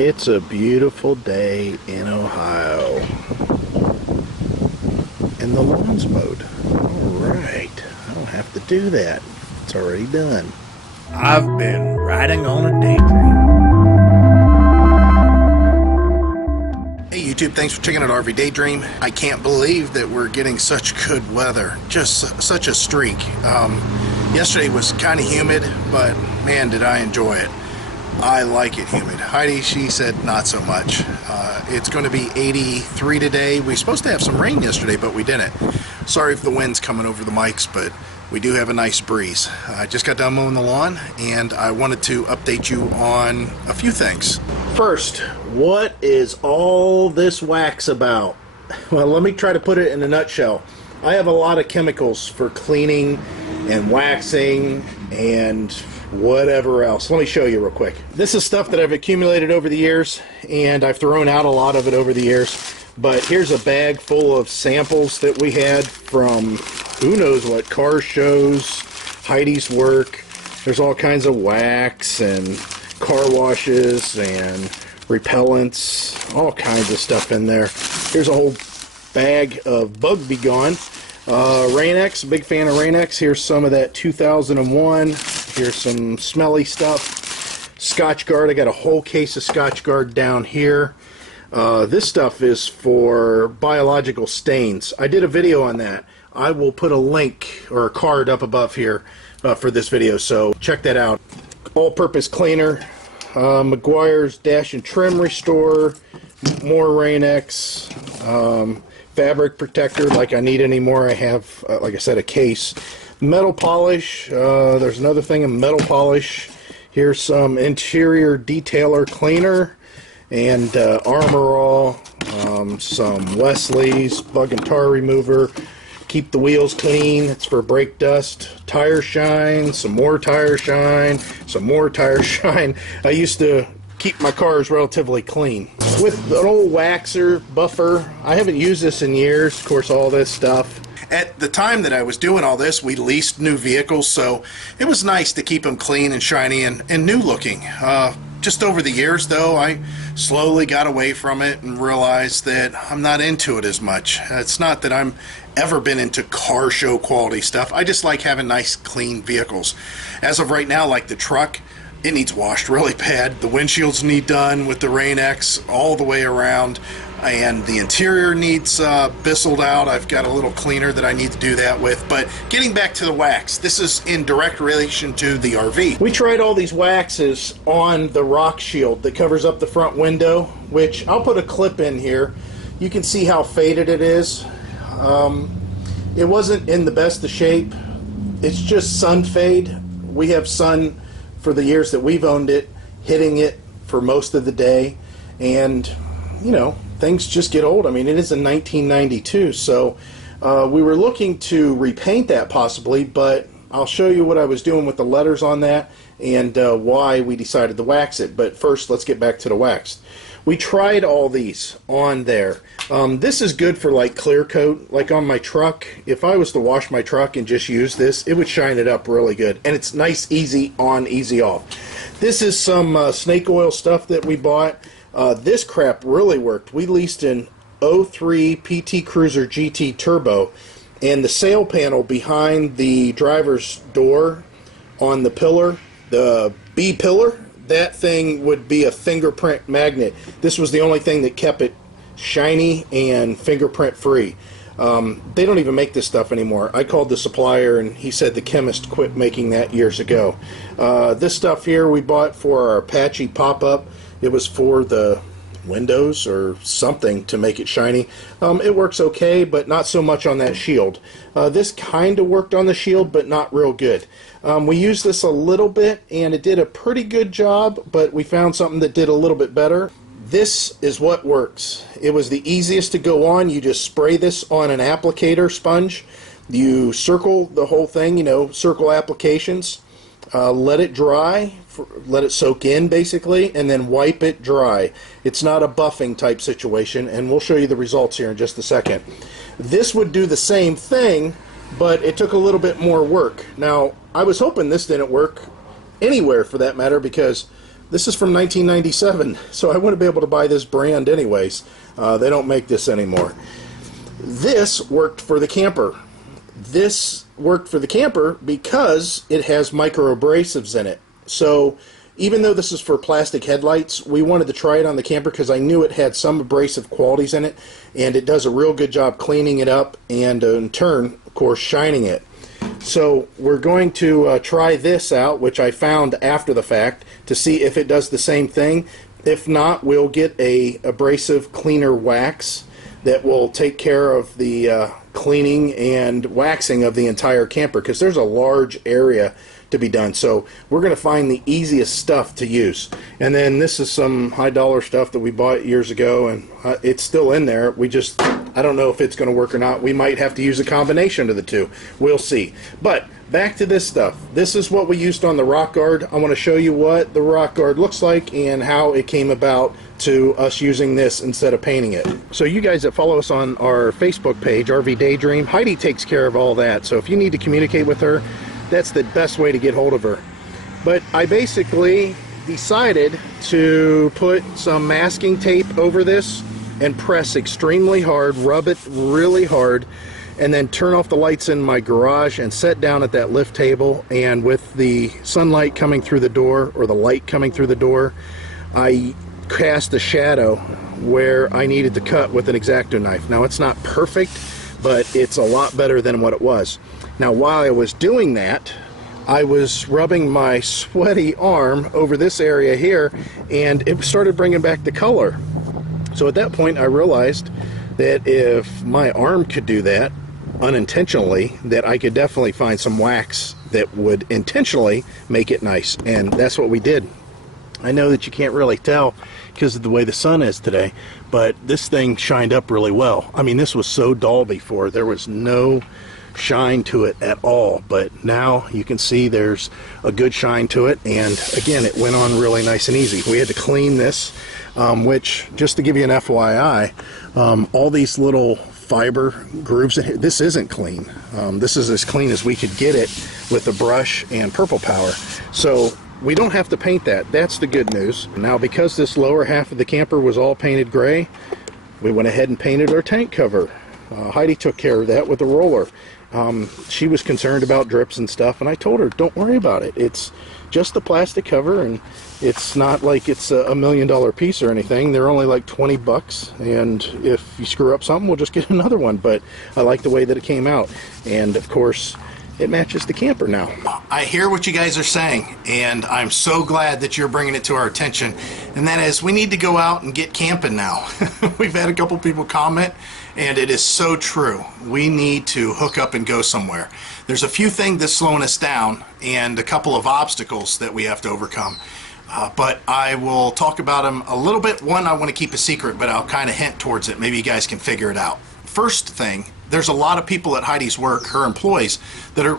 It's a beautiful day in Ohio. And the lawn's mowed. Alright, I don't have to do that. It's already done. I've been riding on a daydream. Hey YouTube, thanks for checking out RV Daydream. I can't believe that we're getting such good weather. Just such a streak. Yesterday was kind of humid, but man, did I enjoy it. I like it humid. Heidi, she said not so much. It's going to be 83 today. We were supposed to have some rain yesterday, but we didn't. Sorry if the wind's coming over the mics, but we do have a nice breeze. I just got done mowing the lawn, and I wanted to update you on a few things. First, what is all this wax about? Well, let me try to put it in a nutshell. I have a lot of chemicals for cleaning and waxing and whatever else. Let me show you real quick. This is stuff that I've accumulated over the years, and I've thrown out a lot of it over the years. But here's a bag full of samples that we had from who knows what car shows, Heidi's work. There's all kinds of wax and car washes and repellents, all kinds of stuff in there. Here's a whole bag of Bug Be Gone. Rain-X, big fan of Rain-X. Here's some of that 2001. Here's some smelly stuff. Scotchgard, I got a whole case of Scotchgard down here. This stuff is for biological stains. I did a video on that. I will put a link or a card up above here for this video, so check that out. All-purpose cleaner, Meguiar's Dash and Trim Restore, more Rain-X, fabric protector like I need anymore. I have, like I said, a case. Metal polish, there's another thing of metal polish. Here's some interior detailer cleaner and Armor All, some Wesley's bug and tar remover. Keep the wheels clean, it's for brake dust. Tire shine, some more tire shine, some more tire shine. I used to keep my cars relatively clean. With an old waxer, buffer, I haven't used this in years, of course, all this stuff. At the time that I was doing all this, we leased new vehicles, so it was nice to keep them clean and shiny and new looking. Just over the years, though, I slowly got away from it and realized that I'm not into it as much. It's not that I'm ever been into car show quality stuff. I just like having nice, clean vehicles. As of right now, like the truck, it needs washed really bad. The windshields need done with the Rain-X all the way around, and the interior needs bisseled out. I've got a little cleaner that I need to do that with. But getting back to the wax, this is in direct relation to the RV. We tried all these waxes on the rock shield that covers up the front window, which I'll put a clip in here. You can see how faded it is. It wasn't in the best of shape. It's just sun fade. We have sun for the years that we've owned it, hitting it for most of the day, and you know, things just get old. I mean, it is in 1992, so we were looking to repaint that possibly, but I'll show you what I was doing with the letters on that and why we decided to wax it. But first, let's get back to the wax. We tried all these on there. This is good for like clear coat, like on my truck. If I was to wash my truck and just use this, it would shine it up really good. And it's nice, easy on, easy off. This is some snake oil stuff that we bought. This crap really worked. We leased an 03 PT Cruiser GT Turbo, and the sail panel behind the driver's door on the pillar, the B pillar, that thing would be a fingerprint magnet. This was the only thing that kept it shiny and fingerprint free. They don't even make this stuff anymore. I called the supplier and he said the chemist quit making that years ago. This stuff here we bought for our Apache pop-up. It was for the windows or something to make it shiny. It works okay, but not so much on that shield. This kind of worked on the shield, but not real good. We used this a little bit, and it did a pretty good job, but we found something that did a little bit better. This is what works. It was the easiest to go on. You just spray this on an applicator sponge. You circle the whole thing, you know, circle applications. Let it dry, let it soak in basically, and then wipe it dry. It's not a buffing type situation, and we'll show you the results here in just a second. This would do the same thing, but it took a little bit more work. Now, I was hoping this didn't work anywhere for that matter, because This is from 1997, so I wouldn't be able to buy this brand anyways. They don't make this anymore. This worked for the camper. This worked for the camper because it has micro abrasives in it. So even though this is for plastic headlights, we wanted to try it on the camper because I knew it had some abrasive qualities in it, and it does a real good job cleaning it up and in turn, of course, shining it. So we're going to try this out, which I found after the fact, to see if it does the same thing. If not, we'll get a abrasive cleaner wax that will take care of the cleaning and waxing of the entire camper, because there's a large area to be done. So we're going to find the easiest stuff to use. And then this is some high dollar stuff that we bought years ago, and it's still in there. I don't know if it's going to work or not. We might have to use a combination of the two. We'll see. But back to this stuff. This is what we used on the rock guard. I want to show you what the rock guard looks like and how it came about to us using this instead of painting it. So you guys that follow us on our Facebook page, RV Daydream, Heidi takes care of all that. So if you need to communicate with her, that's the best way to get hold of her. But I basically decided to put some masking tape over this and press extremely hard, rub it really hard, and then turn off the lights in my garage and sit down at that lift table, and with the sunlight coming through the door, or the light coming through the door, I cast a shadow where I needed to cut with an X-Acto knife. Now it's not perfect, but it's a lot better than what it was. Now while I was doing that, I was rubbing my sweaty arm over this area here, and it started bringing back the color. So at that point I realized that if my arm could do that unintentionally, that I could definitely find some wax that would intentionally make it nice, and that's what we did. I know that you can't really tell because of the way the sun is today, but this thing shined up really well. I mean, this was so dull before. There was no shine to it at all, but now you can see there's a good shine to it, and again, it went on really nice and easy. We had to clean this, which, just to give you an FYI, all these little fiber grooves in here, this isn't clean. This is as clean as we could get it with a brush and purple power. So we don't have to paint that. That's the good news. Now, because this lower half of the camper was all painted gray, we went ahead and painted our tank cover. Heidi took care of that with a roller. She was concerned about drips and stuff, and I told her, don't worry about it. It's just the plastic cover, and it's not like it's a $1 million piece or anything. They're only like 20 bucks, and if you screw up something, we'll just get another one. But I like the way that it came out, and of course it matches the camper now. I hear what you guys are saying, and I'm so glad that you're bringing it to our attention, and that is, we need to go out and get camping now. We've had a couple people comment, and it is so true. We need to hook up and go somewhere. There's a few things that's slowing us down and a couple of obstacles that we have to overcome. But I will talk about them a little bit. One, I want to keep a secret, but I'll kind of hint towards it. Maybe you guys can figure it out. First thing, there's a lot of people at Heidi's work, her employees, that are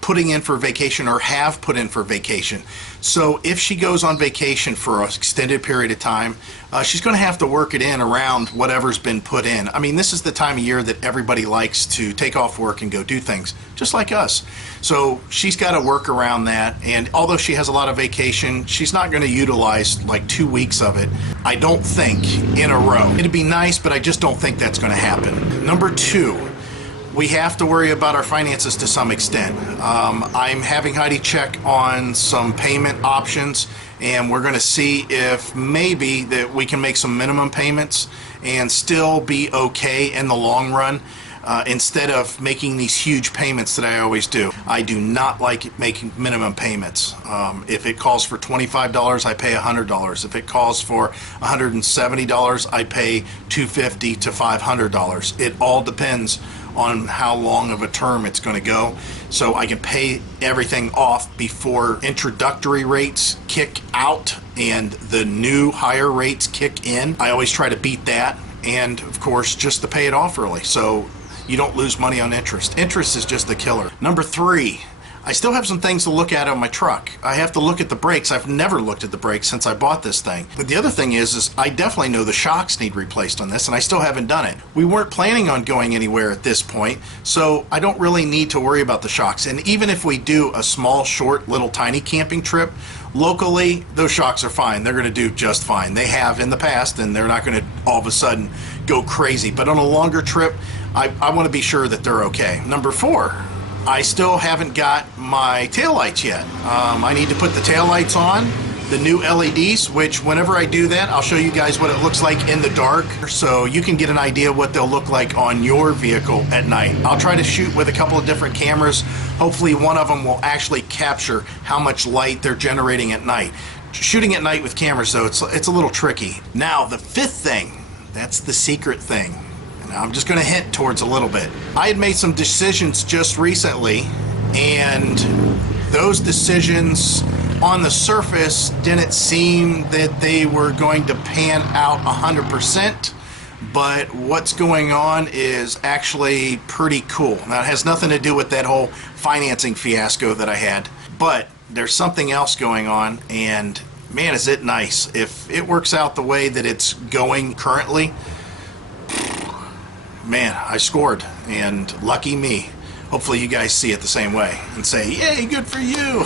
putting in for vacation or have put in for vacation. So if she goes on vacation for an extended period of time, she's going to have to work it in around whatever's been put in. I mean, this is the time of year that everybody likes to take off work and go do things, just like us. So she's got to work around that, and although she has a lot of vacation, she's not going to utilize like 2 weeks of it, I don't think, in a row. It'd be nice, but I just don't think that's going to happen. Number two, we have to worry about our finances to some extent. I'm having Heidi check on some payment options, and we're going to see if maybe that we can make some minimum payments and still be okay in the long run, instead of making these huge payments that I always do. I do not like making minimum payments. If it calls for $25, I pay $100. If it calls for $170, I pay $250 to $500. It all depends on how long of a term it's going to go, so I can pay everything off before introductory rates kick out and the new higher rates kick in. I always try to beat that, and of course just to pay it off early so you don't lose money on interest. Interest is just the killer. Number three, I still have some things to look at on my truck. I have to look at the brakes. I've never looked at the brakes since I bought this thing. But the other thing is I definitely know the shocks need replaced on this, and I still haven't done it. We weren't planning on going anywhere at this point, so I don't really need to worry about the shocks. And even if we do a small, short, little tiny camping trip, Locally, those shocks are fine. They're going to do just fine. They have in the past, and they're not going to all of a sudden go crazy. But on a longer trip, I want to be sure that they're okay. Number 4, I still haven't got my taillights yet. I need to put the taillights on, the new LEDs, which whenever I do that, I'll show you guys what it looks like in the dark, so you can get an idea what they'll look like on your vehicle at night. I'll try to shoot with a couple of different cameras. Hopefully one of them will actually capture how much light they're generating at night. Shooting at night with cameras, though, it's a little tricky. Now, the 5th thing, that's the secret thing. And I'm just going to hint towards a little bit. I had made some decisions just recently, and those decisions on the surface didn't seem that they were going to pan out 100%, but what's going on is actually pretty cool. Now, it has nothing to do with that whole financing fiasco that I had, but there's something else going on, and man, is it nice. If it works out the way that it's going currently, man, I scored, and lucky me. Hopefully you guys see it the same way and say, yay, good for you,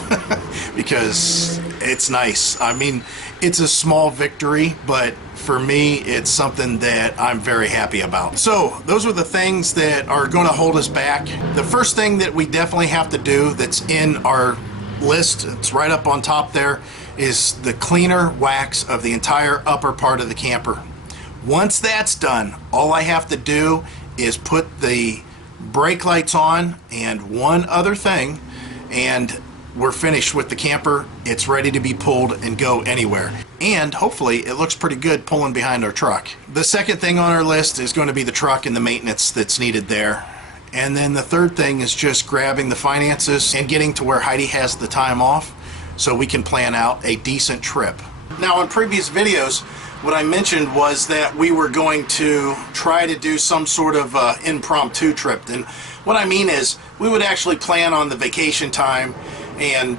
because it's nice. I mean, it's a small victory, but for me, it's something that I'm very happy about. So those are the things that are going to hold us back. The first thing that we definitely have to do that's in our list, it's right up on top there, is the cleaner wax of the entire upper part of the camper. Once that's done, all I have to do is put the brake lights on and one other thing, and we're finished with the camper. It's ready to be pulled and go anywhere. And hopefully it looks pretty good pulling behind our truck. The second thing on our list is going to be the truck and the maintenance that's needed there. And then the third thing is just grabbing the finances and getting to where Heidi has the time off so we can plan out a decent trip. Now, in previous videos, what I mentioned was that we were going to try to do some sort of impromptu trip. And what I mean is we would actually plan on the vacation time and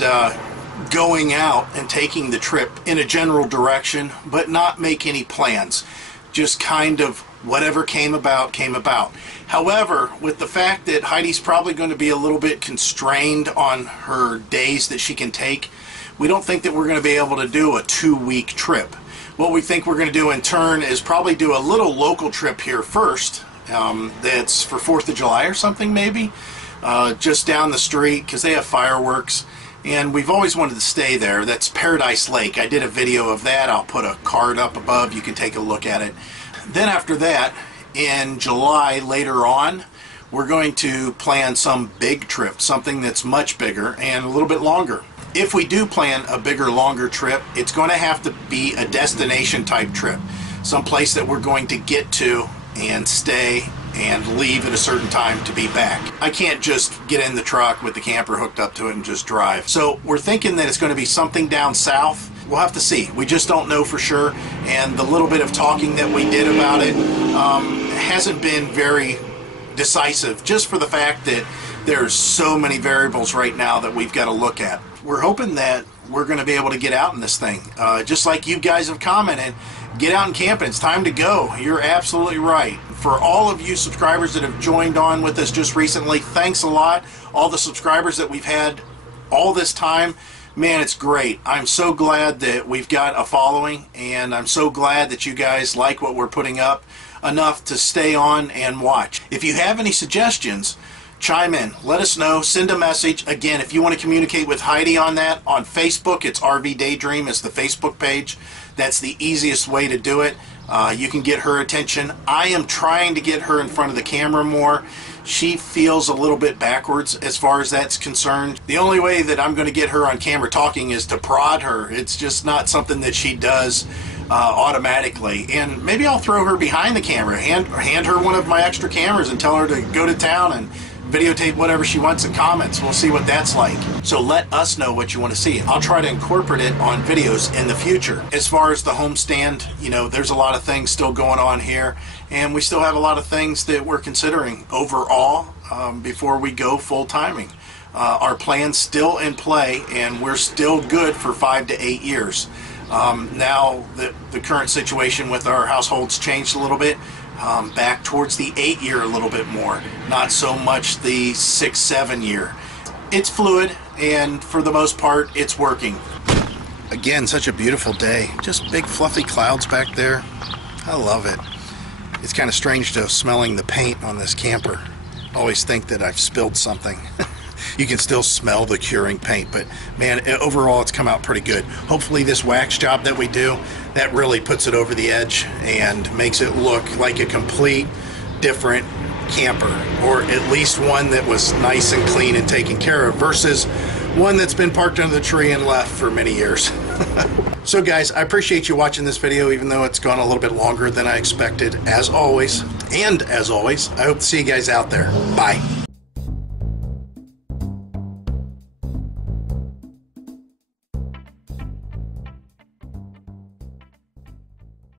going out and taking the trip in a general direction, but not make any plans. Just kind of whatever came about, came about. However, with the fact that Heidi's probably going to be a little bit constrained on her days that she can take, we don't think that we're going to be able to do a 2-week trip. What we think we're going to do in turn is probably do a little local trip here first. That's for 4th of July or something, maybe. Just down the street, because they have fireworks. And we've always wanted to stay there. That's Paradise Lake. I did a video of that. I'll put a card up above. You can take a look at it. Then after that, in July later on, we're going to plan some big trip. Something that's much bigger and a little bit longer. If we do plan a bigger, longer trip, it's going to have to be a destination type trip. Some place that we're going to get to and stay and leave at a certain time to be back. I can't just get in the truck with the camper hooked up to it and just drive. So we're thinking that it's going to be something down south. We'll have to see. We just don't know for sure. And the little bit of talking that we did about it hasn't been very decisive, just for the fact that there's so many variables right now that we've got to look at. We're hoping that we're going to be able to get out in this thing. Just like you guys have commented, get out and camp. It's time to go. You're absolutely right. For all of you subscribers that have joined on with us just recently, thanks a lot. All the subscribers that we've had all this time, man, it's great. I'm so glad that we've got a following, and I'm so glad that you guys like what we're putting up enough to stay on and watch. If you have any suggestions, chime in, let us know, send a message. Again, if you want to communicate with Heidi on that, on Facebook, it's RV Daydream is the Facebook page. That's the easiest way to do it. You can get her attention. I am trying to get her in front of the camera more. She feels a little bit backwards as far as that's concerned. The only way that I'm going to get her on camera talking is to prod her. It's just not something that she does automatically. And maybe I'll throw her behind the camera, hand her one of my extra cameras and tell her to go to town and videotape whatever she wants in comments. We'll see what that's like. So let us know what you want to see. I'll try to incorporate it on videos in the future. As far as the homestand, you know, there's a lot of things still going on here, and we still have a lot of things that we're considering overall before we go full timing. Our plan's still in play, and we're still good for 5 to 8 years. Now the current situation with our household's changed a little bit. Back towards the 8-year a little bit more, not so much the 6-7 year. It's fluid, and for the most part it's working. again, such a beautiful day. Just big fluffy clouds back there. I love it. It's kind of strange though, smelling the paint on this camper. I always think that I've spilled something. You can still smell the curing paint, but man, overall it's come out pretty good. Hopefully this wax job that we do, that really puts it over the edge and makes it look like a complete different camper, or at least one that was nice and clean and taken care of versus one that's been parked under the tree and left for many years. So guys, I appreciate you watching this video, even though it's gone a little bit longer than I expected, as always. And as always, I hope to see you guys out there. Bye.